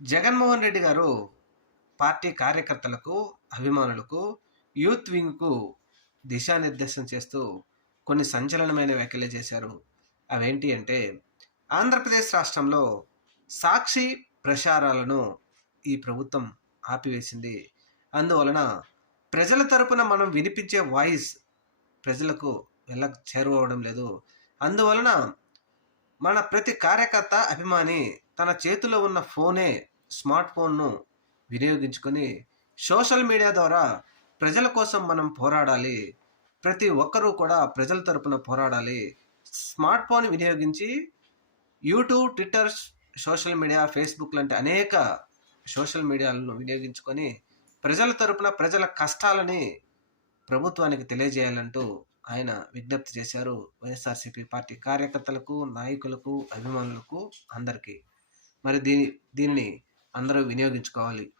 జగన్మోహన్ రెడ్డి గారు పార్టీ కార్యకర్తలకు, అభిమానులకు, యూత్ వింగ్‌కు దిశానిర్దేశం చేస్తూ కొన్ని సంచలనమైన వ్యాఖ్యలు చేశారు. అవేంటి అంటే, ఆంధ్రప్రదేశ్ రాష్ట్రంలో సాక్షి ప్రసారాలను ఈ ప్రభుత్వం ఆపివేసింది. అందువలన ప్రజల తరపున మనం వినిపించే వాయిస్ ప్రజలకు చేరువవ్వడం లేదు. అందువలన మన ప్రతి కార్యకర్త, అభిమాని తన చేతిలో ఉన్న స్మార్ట్ ఫోన్‌ను వినియోగించుకొని సోషల్ మీడియా ద్వారా ప్రజల కోసం మనం పోరాడాలి. ప్రతి ఒక్కరూ కూడా ప్రజల తరపున పోరాడాలి. స్మార్ట్ ఫోన్ వినియోగించి YouTube, Twitter, social media, Facebook లాంటి అనేక సోషల్ మీడియాలను వినియోగించుకొని ప్రజల తరపున ప్రజల కష్టాలని ప్రభుత్వానికి తెలియజేయాలంటూ ఆయన విజ్ఞప్తి చేశారు. వైఎస్ఆర్‌సీపీ పార్టీ కార్యకర్తలకు, నాయకులకు, అభిమానులకు అందరికీ. మరి దీనిని అందరూ వినియోగించుకోవాలి.